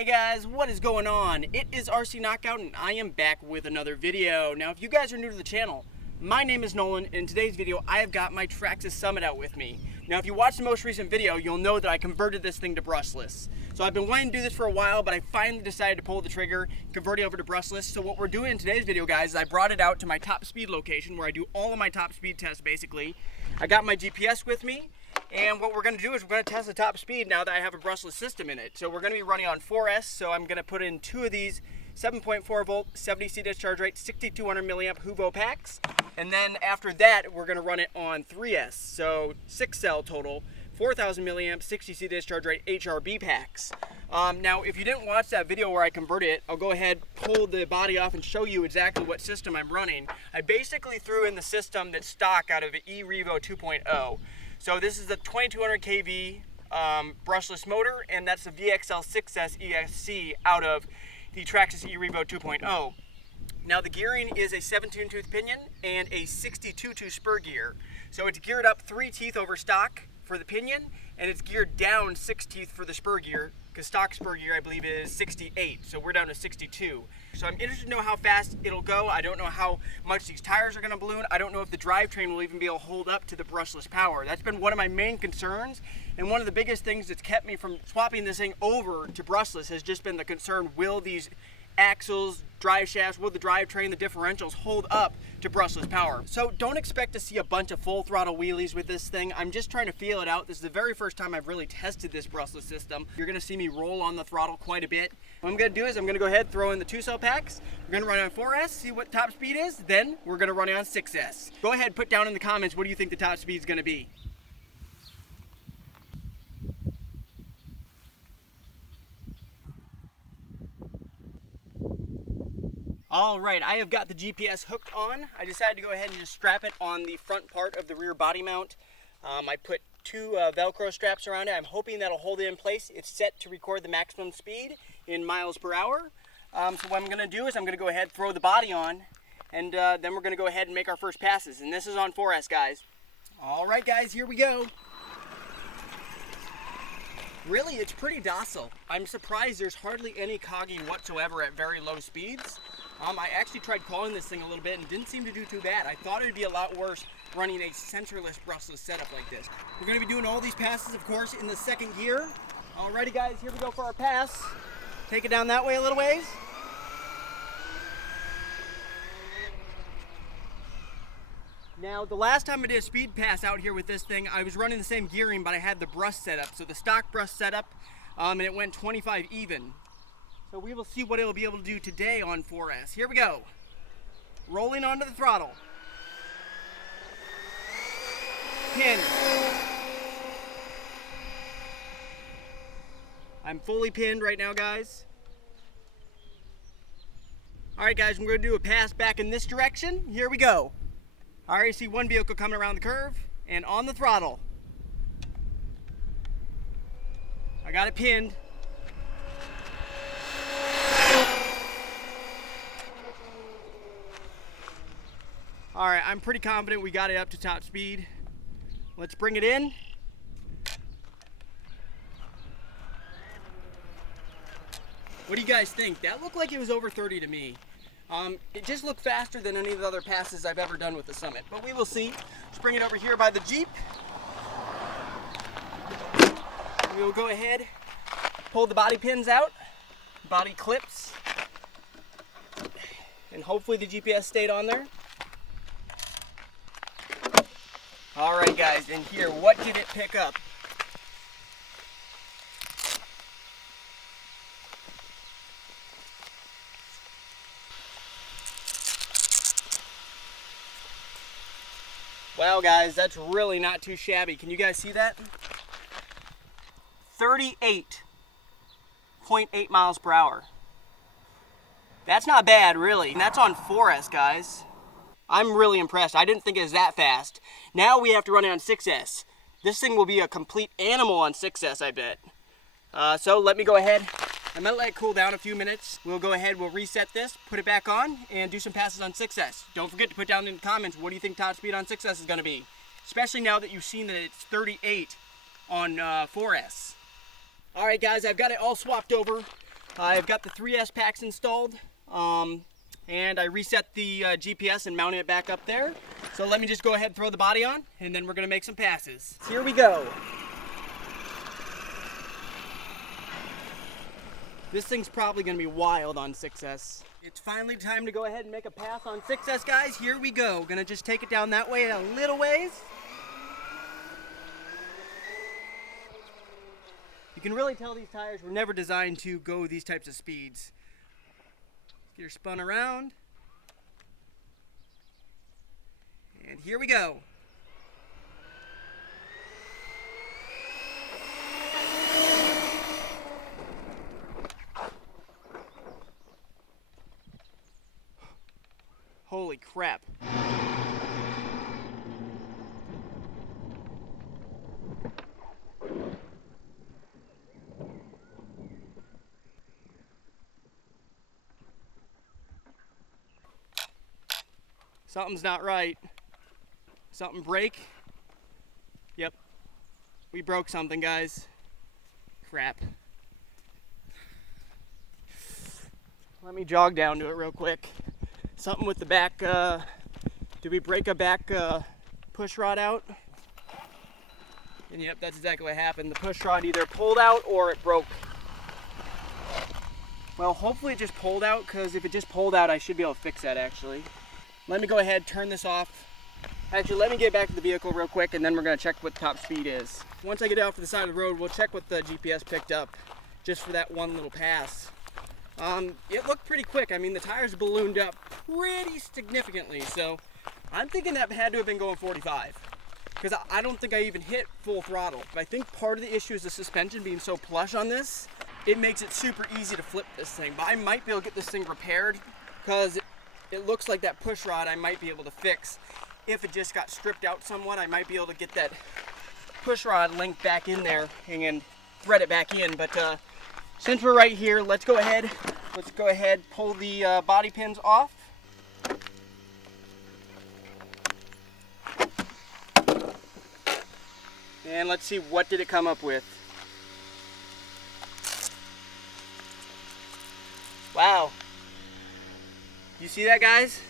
Hey guys, what is going on? It is RC Knockout and I am back with another video. Now if you guys are new to the channel, my name is Nolan and in today's video I have got my Traxxas Summit out with me. Now if you watched the most recent video, you'll know that I converted this thing to brushless. So I've been wanting to do this for a while, but I finally decided to pull the trigger, convert it over to brushless. So what we're doing in today's video, guys, is I brought it out to my top speed location where I do all of my top speed tests basically. I got my GPS with me. And what we're going to do is we're going to test the top speed now that I have a brushless system in it. So we're going to be running on 4S, so I'm going to put in two of these 7.4 volt, 70C discharge rate, 6200 milliamp Huvo packs. And then after that, we're going to run it on 3S, so 6 cell total, 4000 milliamp, 60C discharge rate HRB packs. Now, if you didn't watch that video where I converted it, I'll go ahead, pull the body off and show you exactly what system I'm running. I basically threw in the system that's stock out of the eRevo 2.0. So this is the 2200 kV brushless motor, and that's the VXL 6S ESC out of the Traxxas eRevo 2.0. Now the gearing is a 17-tooth pinion and a 62-tooth spur gear. So it's geared up 3 teeth over stock for the pinion, and it's geared down 6 teeth for the spur gear, because stock spur gear I believe is 68, so we're down to 62. So I'm interested to know how fast it'll go. I don't know how much these tires are going to balloon. I don't know if the drivetrain will even be able to hold up to the brushless power. That's been one of my main concerns, and one of the biggest things that's kept me from swapping this thing over to brushless has just been the concern, will these axles, drive shafts, will the drivetrain, the differentials hold up to brushless power? So don't expect to see a bunch of full throttle wheelies with this thing. I'm just trying to feel it out. This is the very first time I've really tested this brushless system. You're gonna see me roll on the throttle quite a bit. What I'm gonna do is I'm gonna go ahead, throw in the 2 cell packs. We're gonna run on 4S, see what top speed is, then we're gonna run it on 6S. Go ahead, put down in the comments, what do you think the top speed is gonna be? All right, I have got the GPS hooked on. I decided to go ahead and just strap it on the front part of the rear body mount. I put 2 Velcro straps around it. I'm hoping that'll hold it in place. It's set to record the maximum speed in miles per hour. So what I'm gonna do is I'm gonna go ahead and throw the body on, and then we're gonna go ahead and make our first passes. And this is on 4S, guys. All right, guys, here we go. Really, it's pretty docile. I'm surprised there's hardly any cogging whatsoever at very low speeds. I actually tried calling this thing a little bit and didn't seem to do too bad. I thought it would be a lot worse running a centerless brushless setup like this. We're going to be doing all these passes, of course, in the second gear. Alrighty, guys, here we go for our pass. Take it down that way a little ways. Now, the last time I did a speed pass out here with this thing, I was running the same gearing, but I had the brush setup. So the stock brush setup, and it went 25 even. So we will see what it'll be able to do today on 4S. Here we go. Rolling onto the throttle. Pin. I'm fully pinned right now, guys. All right, guys, I'm going to do a pass back in this direction. Here we go. I already see one vehicle coming around the curve, and on the throttle. I got it pinned. All right, I'm pretty confident we got it up to top speed. Let's bring it in. What do you guys think? That looked like it was over 30 to me. It just looked faster than any of the other passes I've ever done with the Summit, but we will see. Let's bring it over here by the Jeep. We will go ahead, pull the body pins out, body clips, and hopefully the GPS stayed on there. All right, guys, in here, what did it pick up? Wow, guys, that's really not too shabby. Can you guys see that? 38.8 miles per hour. That's not bad, really. And that's on 4S, guys. I'm really impressed. I didn't think it was that fast. Now we have to run it on 6S. This thing will be a complete animal on 6S, I bet. So let me go ahead. I'm gonna let it cool down a few minutes. We'll go ahead, we'll reset this, put it back on, and do some passes on 6S. Don't forget to put down in the comments, what do you think top speed on 6S is gonna be? Especially now that you've seen that it's 38 on 4S. All right, guys, I've got it all swapped over. I've got the 3S packs installed, and I reset the GPS and mounted it back up there. So let me just go ahead and throw the body on, and then we're gonna make some passes. So here we go. This thing's probably gonna be wild on 6S. It's finally time to go ahead and make a pass on 6S, guys. Here we go. Gonna just take it down that way a little ways. You can really tell these tires were never designed to go these types of speeds. Get her spun around. And here we go. Holy crap. Something's not right. Something break? Yep. We broke something, guys. Crap. Let me jog down to it real quick. Something with the back, did we break a back push rod out? And yep, that's exactly what happened. The push rod either pulled out or it broke. Well, hopefully it just pulled out, because if it just pulled out, I should be able to fix that actually. Let me go ahead, turn this off. Actually, let me get back to the vehicle real quick, and then we're gonna check what top speed is. Once I get off to the side of the road, we'll check what the GPS picked up, just for that one little pass. It looked pretty quick. I mean, the tires ballooned up pretty significantly, so I'm thinking that had to have been going 45, because I don't think I even hit full throttle. But I think part of the issue is the suspension being so plush on this. It makes it super easy to flip this thing, but I might be able to get this thing repaired, because it looks like that push rod I might be able to fix. If it just got stripped out somewhat, I might be able to get that push rod linked back in there and thread it back in. But since we're right here, let's go ahead, pull the body pins off. And let's see, what did it come up with? Wow. You see that, guys?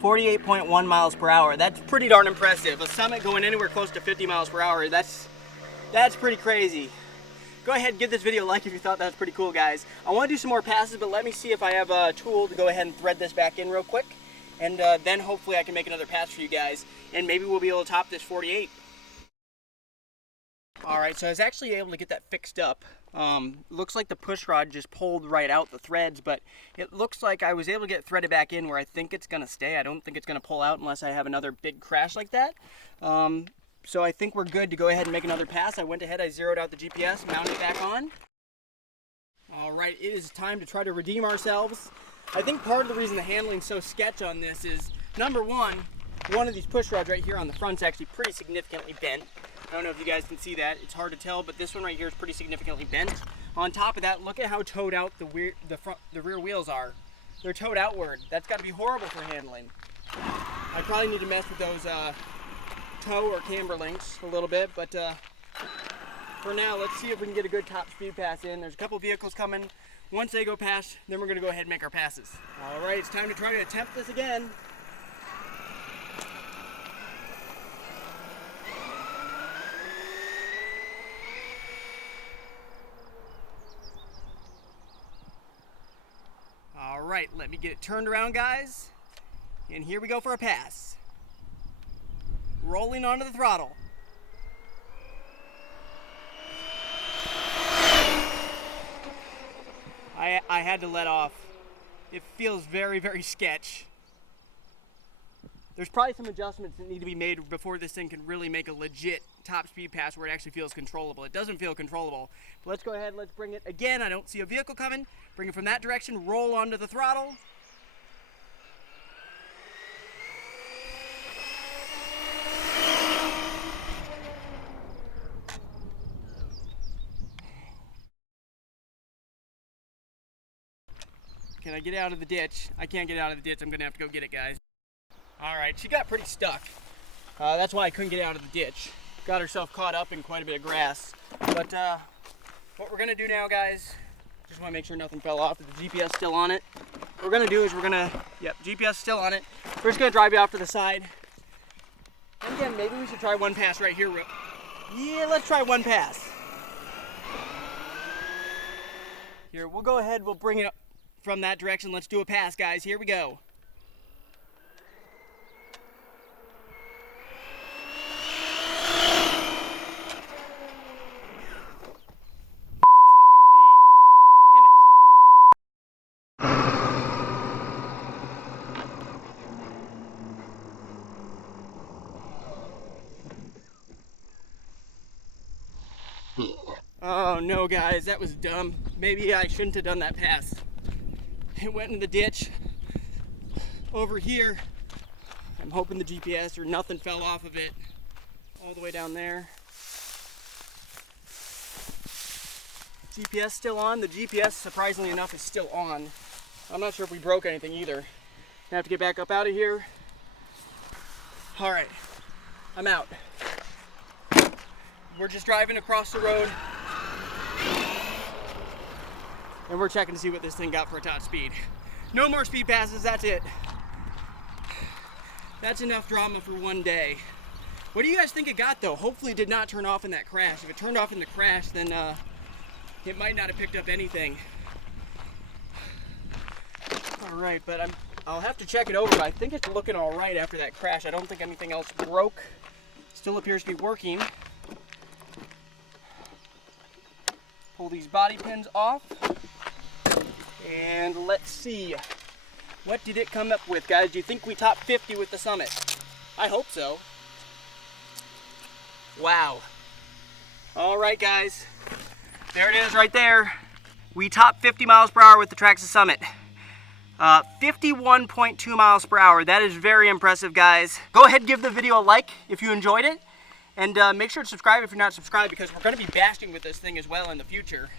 48.1 miles per hour. That's pretty darn impressive. A Summit going anywhere close to 50 miles per hour, that's pretty crazy. Go ahead and give this video a like if you thought that was pretty cool, guys. I want to do some more passes, but let me see if I have a tool to go ahead and thread this back in real quick. And then hopefully I can make another pass for you guys, and maybe we'll be able to top this 48. Alright, so I was actually able to get that fixed up. Looks like the push rod just pulled right out the threads, but it looks like I was able to get it threaded back in where I think it's going to stay. I don't think it's going to pull out unless I have another big crash like that. So I think we're good to go ahead and make another pass. I went ahead, I zeroed out the GPS, mounted it back on. Alright, it is time to try to redeem ourselves. I think part of the reason the handling's so sketch on this is, number one of these push rods right here on the front's actually pretty significantly bent. I don't know if you guys can see that. It's hard to tell, but this one right here is pretty significantly bent. On top of that, look at how towed out the rear wheels are. They're towed outward. That's got to be horrible for handling. I probably need to mess with those toe or camber links a little bit, but for now, let's see if we can get a good top speed pass in. There's a couple vehicles coming. Once they go past, then we're going to go ahead and make our passes. All right, it's time to try to attempt this again. All right, let me get it turned around, guys. And here we go for a pass. Rolling onto the throttle. I had to let off. It feels very, very sketch. There's probably some adjustments that need to be made before this thing can really make a legit top speed pass where it actually feels controllable. It doesn't feel controllable. But let's go ahead, let's bring it again. I don't see a vehicle coming. Bring it from that direction, roll onto the throttle. Can I get out of the ditch? I can't get out of the ditch. I'm gonna have to go get it, guys. All right, she got pretty stuck. That's why I couldn't get out of the ditch. Got herself caught up in quite a bit of grass. But what we're gonna do now, guys, Just want to make sure nothing fell off. The GPS still on it. What we're gonna do is yep, GPS still on it. We're just gonna drive you off to the side. And again, maybe we should try one pass right here. Yeah, let's try one pass. Here, we'll go ahead, we'll bring it up from that direction. Let's do a pass, guys. Here we go. Oh no, guys, that was dumb. Maybe I shouldn't have done that pass. It went in the ditch over here. I'm hoping the GPS or nothing fell off of it all the way down there. GPS still on. The GPS, surprisingly enough, is still on. I'm not sure if we broke anything either. I have to get back up out of here. All right, I'm out. We're just driving across the road and we're checking to see what this thing got for a top speed. No more speed passes, that's it. That's enough drama for one day. What do you guys think it got though? Hopefully it did not turn off in that crash. If it turned off in the crash, then it might not have picked up anything. All right, but I'll have to check it over. I think it's looking all right after that crash. I don't think anything else broke. Still appears to be working. Pull these body pins off. And let's see. What did it come up with, guys? Do you think we top 50 with the Summit? I hope so. Wow. All right, guys. There it is right there. We topped 50 miles per hour with the Traxxas Summit. 51.2 miles per hour. That is very impressive, guys. Go ahead and give the video a like if you enjoyed it. And make sure to subscribe if you're not subscribed, because we're going to be bashing with this thing as well in the future.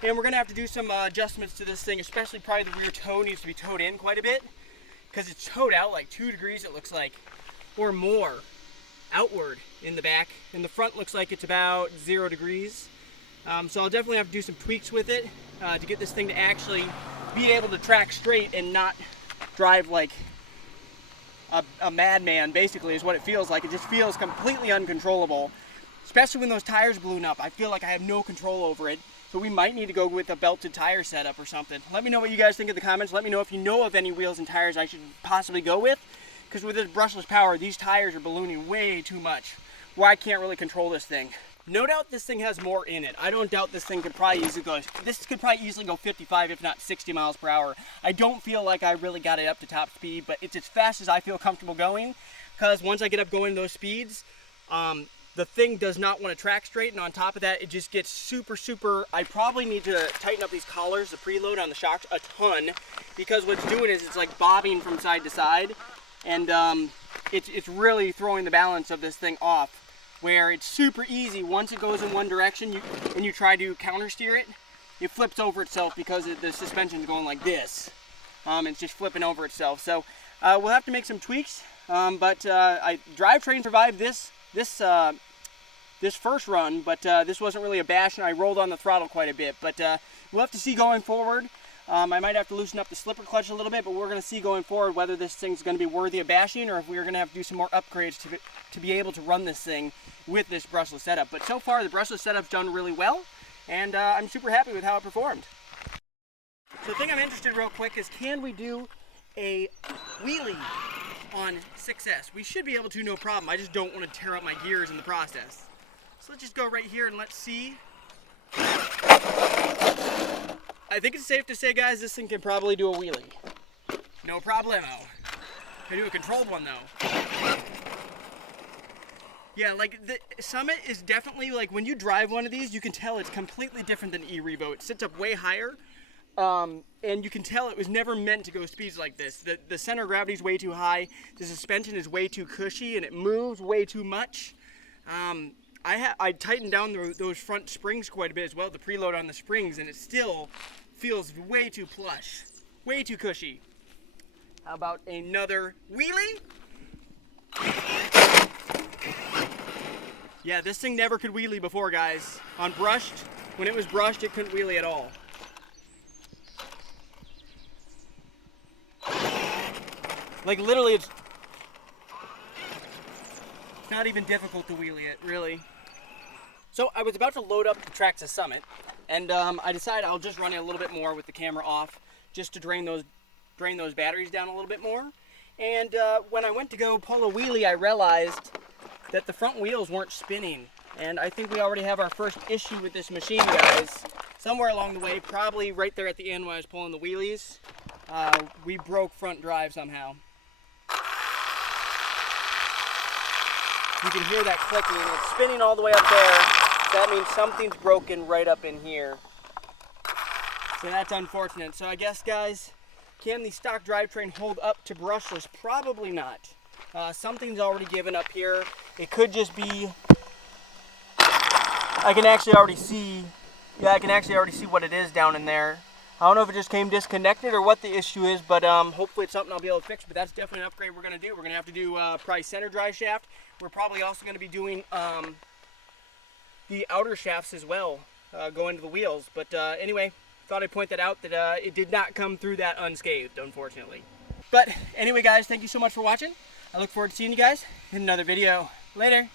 And we're going to have to do some adjustments to this thing, especially probably the rear toe needs to be towed in quite a bit, because it's towed out like 2 degrees, it looks like, or more, outward in the back. In the front looks like it's about 0 degrees. So I'll definitely have to do some tweaks with it to get this thing to actually be able to track straight and not drive like a madman, basically, is what it feels like. It just feels completely uncontrollable, especially when those tires balloon up. I feel like I have no control over it. So we might need to go with a belted tire setup or something. Let me know what you guys think in the comments. Let me know if you know of any wheels and tires I should possibly go with, because with this brushless power, these tires are ballooning way too much, where I can't really control this thing. No doubt this thing has more in it. I don't doubt this thing could probably easily go, 55, if not 60 miles per hour. I don't feel like I really got it up to top speed, but it's as fast as I feel comfortable going, because once I get up going those speeds, the thing does not want to track straight, and on top of that, it just gets super, I probably need to tighten up these collars, the preload on the shocks, a ton, because what it's doing is it's like bobbing from side to side, and it's really throwing the balance of this thing off, where it's super easy. Once it goes in one direction, when you try to counter steer it, it flips over itself because the suspension is going like this. It's just flipping over itself. So we'll have to make some tweaks, but drivetrain survived this first run, but this wasn't really a bash, and I rolled on the throttle quite a bit. But we'll have to see going forward. I might have to loosen up the slipper clutch a little bit, but we're going to see going forward whether this thing's going to be worthy of bashing, or if we're going to have to do some more upgrades to be able to run this thing with this brushless setup. But so far, the brushless setup's done really well, and I'm super happy with how it performed. So the thing I'm interested in real quick is, can we do a wheelie on 6S? We should be able to, no problem. I just don't want to tear up my gears in the process. So let's just go right here and let's see. I think it's safe to say, guys, this thing can probably do a wheelie. No problemo. Can do a controlled one, though. Yeah, like, the Summit is definitely, like, when you drive one of these, you can tell it's completely different than e-Revo. It sits up way higher, and you can tell it was never meant to go speeds like this. The center of gravity is way too high, the suspension is way too cushy, and it moves way too much. I tightened down those front springs quite a bit as well, the preload on the springs, and it still feels way too plush, way too cushy. How about another wheelie? Yeah, this thing never could wheelie before, guys. On brushed, when it was brushed, it couldn't wheelie at all. Like literally, it's not even difficult to wheelie it, really. So I was about to load up the Traxxas Summit, and I decided I'll just run it a little bit more with the camera off, just to drain those batteries down a little bit more. And when I went to go pull a wheelie, I realized that the front wheels weren't spinning. And I think we already have our first issue with this machine, guys. Somewhere along the way, probably right there at the end when I was pulling the wheelies, we broke front drive somehow. You can hear that clicking. It's spinning all the way up there. So that means something's broken right up in here. So that's unfortunate. So I guess, guys, can the stock drivetrain hold up to brushless? Probably not. Something's already given up here. It could just be, I can actually already see what it is down in there. I don't know if it just came disconnected or what the issue is, but hopefully it's something I'll be able to fix. But that's definitely an upgrade we're going to do. We're going to have to do probably center drive shaft. We're probably also going to be doing the outer shafts as well, going to the wheels. But anyway, thought I'd point that out, that it did not come through that unscathed, unfortunately. But anyway, guys, thank you so much for watching. I look forward to seeing you guys in another video. Later.